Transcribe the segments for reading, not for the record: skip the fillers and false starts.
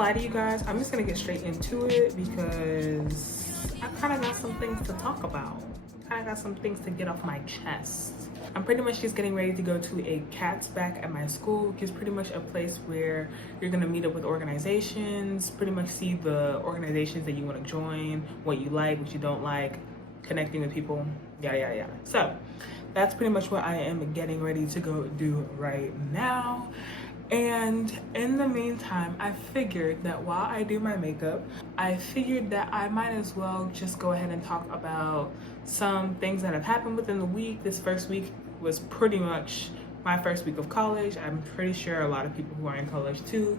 lie to you guys, I'm just gonna get straight into it because I kind of got some things to talk about. I got some things to get off my chest. I'm pretty much just getting ready to go to a CATS back at my school, which is pretty much a place where you're gonna meet up with organizations, pretty much see the organizations that you wanna join, what you like, what you don't like, connecting with people, yada, yada, yada. So that's pretty much what I am getting ready to go do right now. And in the meantime, I figured that while I do my makeup, I figured that I might as well just go ahead and talk about some things that have happened within the week. This first week was pretty much my first week of college. I'm pretty sure a lot of people who are in college too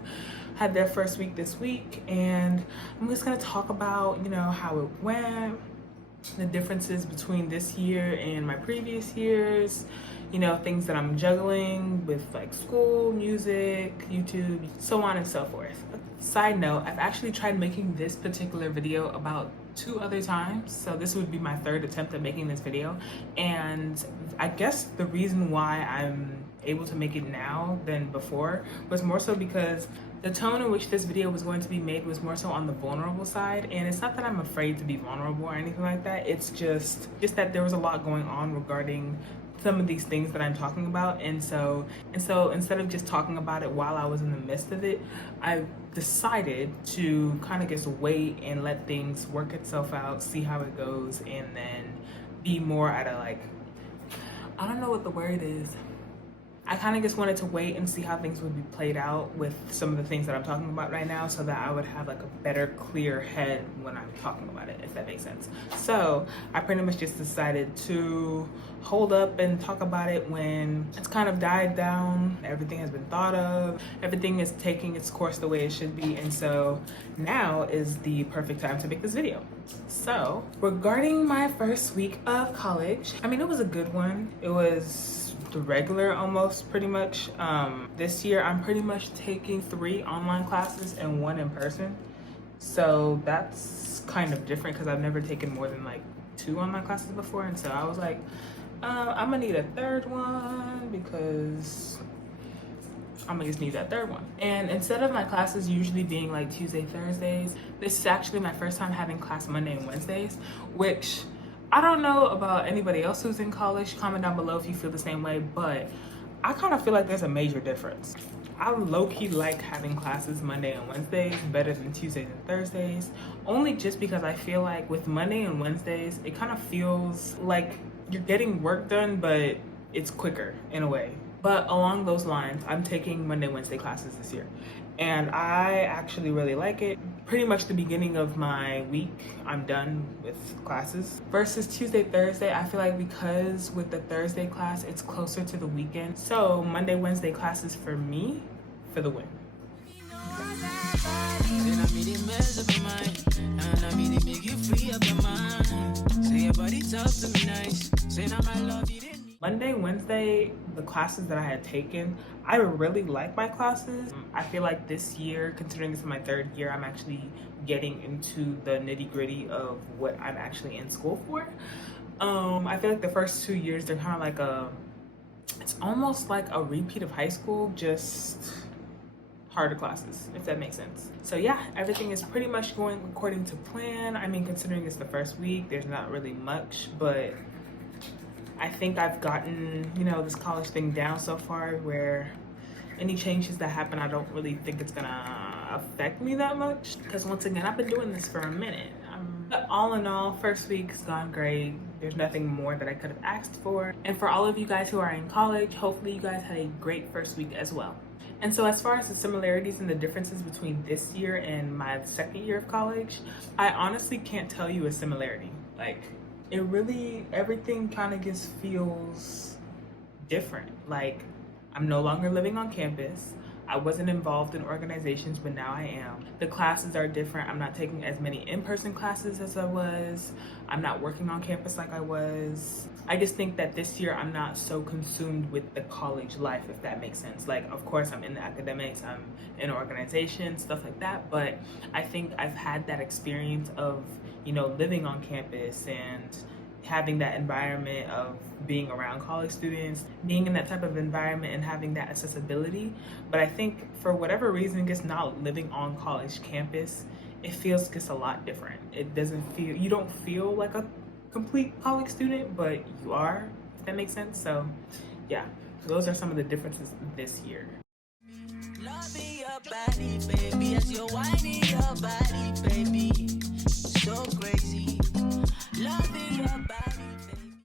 had their first week this week. And I'm just gonna talk about, how it went, the differences between this year and my previous years, things that I'm juggling with like school, music, YouTube, so on and so forth. Side note, I've actually tried making this particular video about 2 other times. So this would be my 3rd attempt at making this video. And I guess the reason why I'm able to make it now than before was more so because the tone in which this video was going to be made was more so on the vulnerable side. And it's not that I'm afraid to be vulnerable or anything like that. It's just that there was a lot going on regarding some of these things that I'm talking about. And so instead of just talking about it while I was in the midst of it, I decided to kind of just wait and let things work itself out, see how it goes, and then be more at a I don't know what the word is. I kind of just wanted to wait and see how things would be played out with some of the things that I'm talking about right now, so that I would have a better, clear head when I'm talking about it, if that makes sense. So I pretty much just decided to hold up and talk about it when it's kind of died down, everything has been thought of, everything is taking its course the way it should be, and so now is the perfect time to make this video. So regarding my first week of college, it was a good one. It was the regular almost pretty much. This year I'm pretty much taking 3 online classes and 1 in person. So that's kind of different because I've never taken more than 2 online classes before. And so I was like, I'm gonna need a 3rd one because I'm gonna just need that 3rd one. And instead of my classes usually being Tuesday, Thursdays, this is actually my first time having class Monday and Wednesdays, which I don't know about anybody else who's in college. Comment down below if you feel the same way, but I kind of feel like there's a major difference. I low-key like having classes Monday and Wednesdays better than Tuesdays and Thursdays, only just because I feel like with Monday and Wednesdays, it kind of feels like you're getting work done, but it's quicker in a way. But along those lines, I'm taking Monday, Wednesday classes this year, and I actually really like it. Pretty much the beginning of my week, I'm done with classes. Versus Tuesday, Thursday, I feel like because with the Thursday class, it's closer to the weekend. So Monday, Wednesday classes for me, for the win. Monday, Wednesday, the classes that I had taken, I really like my classes. I feel like this year, considering this is my 3rd year, I'm actually getting into the nitty-gritty of what I'm actually in school for. I feel like the first 2 years, they're kind of it's almost like a repeat of high school, just harder classes, if that makes sense. So yeah, everything is pretty much going according to plan. Considering it's the first week, there's not really much, but I think I've gotten, this college thing down so far where any changes that happen, I don't really think it's gonna affect me that much. Because once again, I've been doing this for a minute. But all in all, first week's gone great. There's nothing more that I could have asked for. And for all of you guys who are in college, hopefully you guys had a great first week as well. And so as far as the similarities and the differences between this year and my 2nd year of college, I honestly can't tell you a similarity. It really, everything kind of just feels different. I'm no longer living on campus. I wasn't involved in organizations, but now I am. The classes are different. I'm not taking as many in-person classes as I was. I'm not working on campus like I was. I just think that this year I'm not so consumed with the college life, if that makes sense. Of course, I'm in the academics, I'm in organizations, stuff like that, but I think I've had that experience of, living on campus and having that environment of being around college students, being in that type of environment and having that accessibility. But I think for whatever reason, just not living on college campus, it feels just a lot different. It doesn't feel, you don't feel like a complete college student, but you are, if that makes sense. So yeah, those are some of the differences this year. Loving your body, baby, as you're whining your body, baby, so crazy. Loving your body,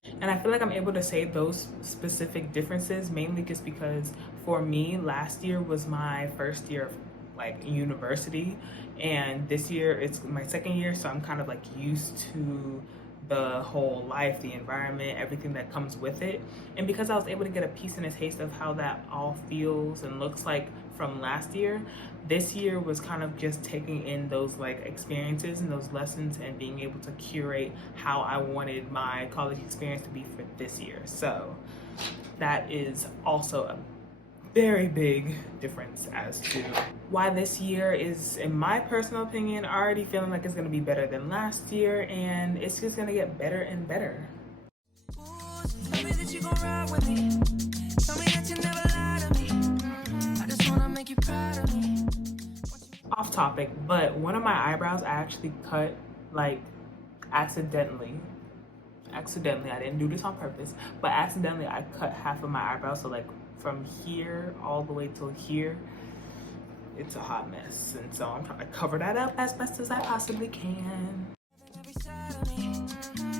baby. And I feel like I'm able to say those specific differences mainly just because for me, last year was my first year of like university, and this year it's my second year, so I'm kind of like used to the whole life, the environment, everything that comes with it. And because I was able to get a piece and a taste of how that all feels and looks like from last year, this year was kind of just taking in those like experiences and those lessons and being able to curate how I wanted my college experience to be for this year. So that is also a very big difference as to why this year is, in my personal opinion, already feeling like it's going to be better than last year, and it's just going to get better and better. Tell me that you gon' ride with me. Tell me that you never lie to me. I just wanna make you proud of me. Off topic, but one of my eyebrows I actually cut like accidentally. I didn't do this on purpose, but accidentally I cut half of my eyebrow, so like from here all the way till here, it's a hot mess, and so I'm trying to cover that up as best as I possibly can. Every side of me.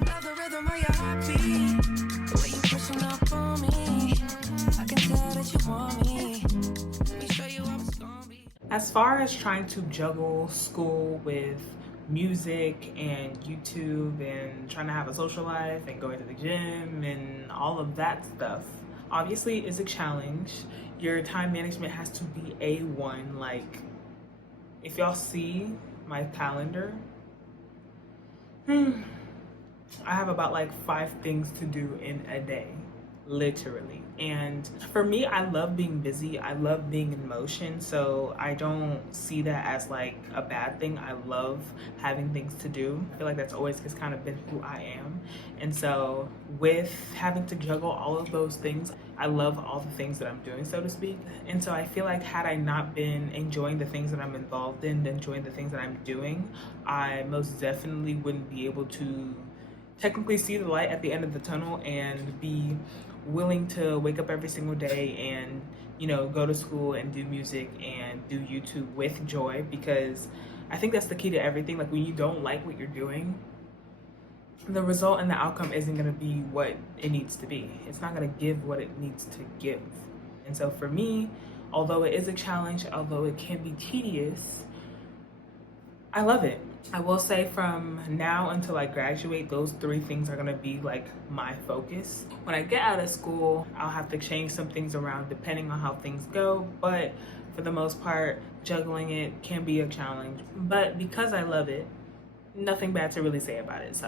Love the rhythm of your heartbeat. The way you pushing up on me. I can tell that you want me. Let me show you how it's gonna be. As far as trying to juggle school with music and YouTube and trying to have a social life and going to the gym and all of that stuff, obviously is a challenge. Your time management has to be A1. Like, if y'all see my calendar, I have about like 5 things to do in a day, literally. And for me, I love being busy. I love being in motion. So I don't see that as like a bad thing. I love having things to do. I feel like that's always just kind of been who I am. And so with having to juggle all of those things, I love all the things that I'm doing, so to speak. And so I feel like had I not been enjoying the things that I'm involved in, enjoying the things that I'm doing, I most definitely wouldn't be able to technically see the light at the end of the tunnel and be willing to wake up every single day and, you know, go to school and do music and do YouTube with joy, because I think that's the key to everything. Like, when you don't like what you're doing, the result and the outcome isn't going to be what it needs to be. It's not going to give what it needs to give. And so for me, although it is a challenge, although it can be tedious, I love it. I will say from now until I graduate, those 3 things are going to be like my focus. When I get out of school, I'll have to change some things around depending on how things go, but for the most part, juggling it can be a challenge. But because I love it, nothing bad to really say about it.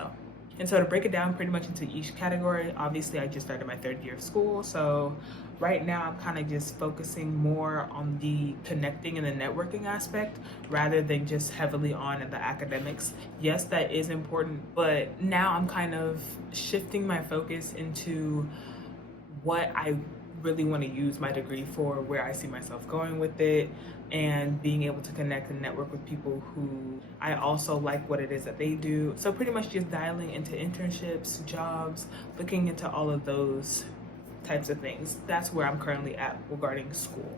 And so to break it down pretty much into each category, obviously I just started my 3rd year of school. So right now I'm kind of just focusing more on the connecting and the networking aspect rather than just heavily on the academics. Yes, that is important, but now I'm kind of shifting my focus into what I really want to use my degree for, where I see myself going with it, and being able to connect and network with people who I also like what it is that they do. So pretty much just dialing into internships, jobs, looking into all of those types of things. That's where I'm currently at regarding school.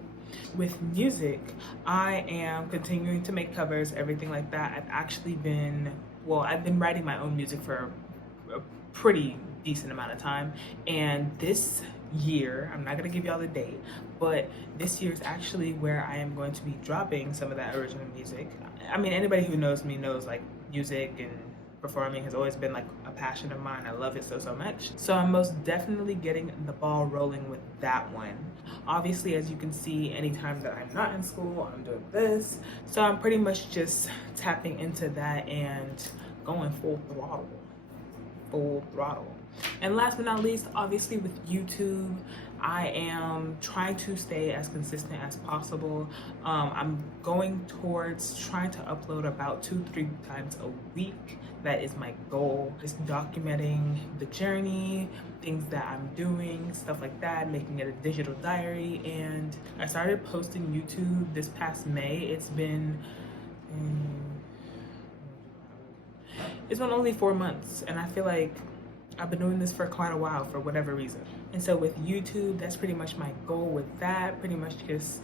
With music, I am continuing to make covers, everything like that. I've been writing my own music for a pretty decent amount of time, and this year, I'm not gonna give y'all the date, but this year is actually where I am going to be dropping some of that original music. I mean, anybody who knows me knows like music and performing has always been like a passion of mine. I love it so much. So I'm most definitely getting the ball rolling with that one. Obviously, as you can see, anytime that I'm not in school, I'm doing this. So I'm pretty much just tapping into that and going full throttle. And last but not least, obviously with YouTube, I am trying to stay as consistent as possible. I'm going towards trying to upload about 2-3 times a week. That is my goal. Just documenting the journey, things that I'm doing, stuff like that, making it a digital diary. And I started posting YouTube this past May. It's been only 4 months, and I feel like I've been doing this for quite a while for whatever reason. And so with YouTube, that's pretty much my goal with that, pretty much just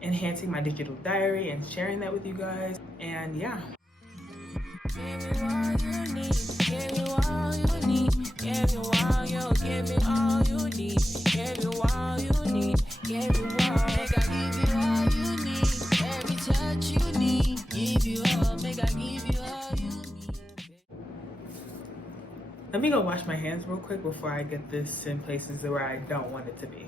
enhancing my digital diary and sharing that with you guys. And yeah. Give me all you need, give me all you need, give me all you, give me all you need, give me all you need, give me all, make I give you all you need, every touch you need, give you all, make I give you all you need. Let me go wash my hands real quick before I get this in places where I don't want it to be.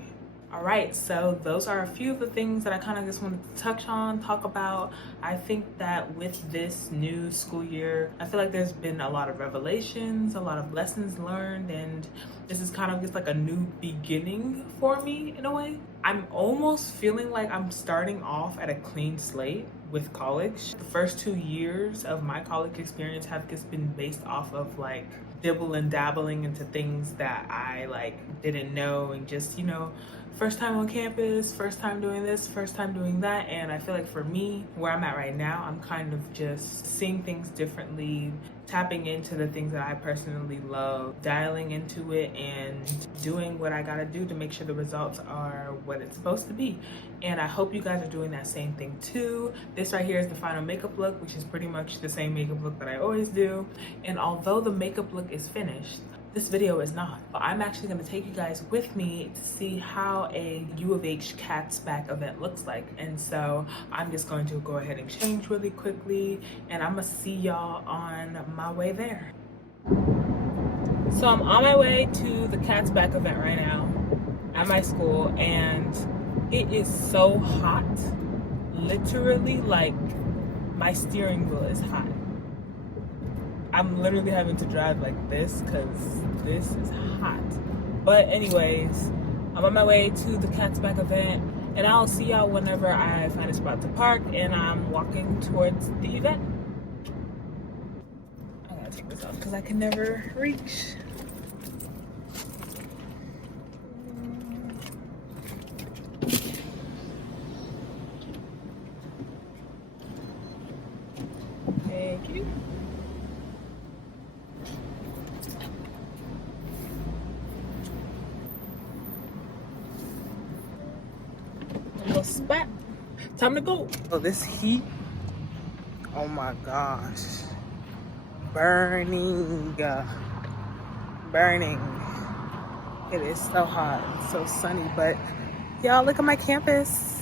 All right, so those are a few of the things that I kind of just wanted to touch on, talk about. I think that with this new school year, I feel like there's been a lot of revelations, a lot of lessons learned, and this is kind of just like a new beginning for me in a way. I'm almost feeling like I'm starting off at a clean slate with college. The first 2 years of my college experience have just been based off of like dibble and dabbling into things that I like didn't know, and just, you know, first time on campus, first time doing this, first time doing that. And I feel like for me, where I'm at right now, I'm kind of just seeing things differently, tapping into the things that I personally love, dialing into it and doing what I gotta do to make sure the results are what it's supposed to be. And I hope you guys are doing that same thing too. This right here is the final makeup look, which is pretty much the same makeup look that I always do. And although the makeup look is finished, this video is not. But I'm actually gonna take you guys with me to see how a U of H Cats Back event looks like. And so I'm just going to go ahead and change really quickly, and I'm gonna see y'all on my way there. So I'm on my way to the Cats Back event right now at my school, and it is so hot. Literally, like, my steering wheel is hot. I'm literally having to drive like this because this is hot. But anyways, I'm on my way to the Cats Back event, and I'll see y'all whenever I find a spot to park and I'm walking towards the event. I gotta take this off because I can never reach. Thank you. Spot. Time to go. Oh, this heat. Oh my gosh. Burning. Burning. It is so hot. It's so sunny. But y'all, look at my campus.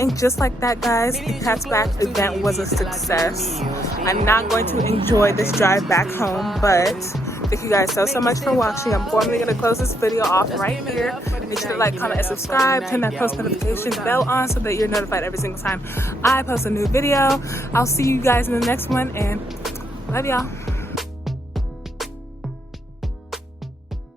And just like that, guys, the Cats Back event was a success. I'm not going to enjoy this drive back home, but thank you guys so much for watching. I'm formally going to close this video off right here. Make sure to like, comment, and subscribe. Turn that post notification bell on so that you're notified every single time I post a new video. I'll see you guys in the next one, and love y'all.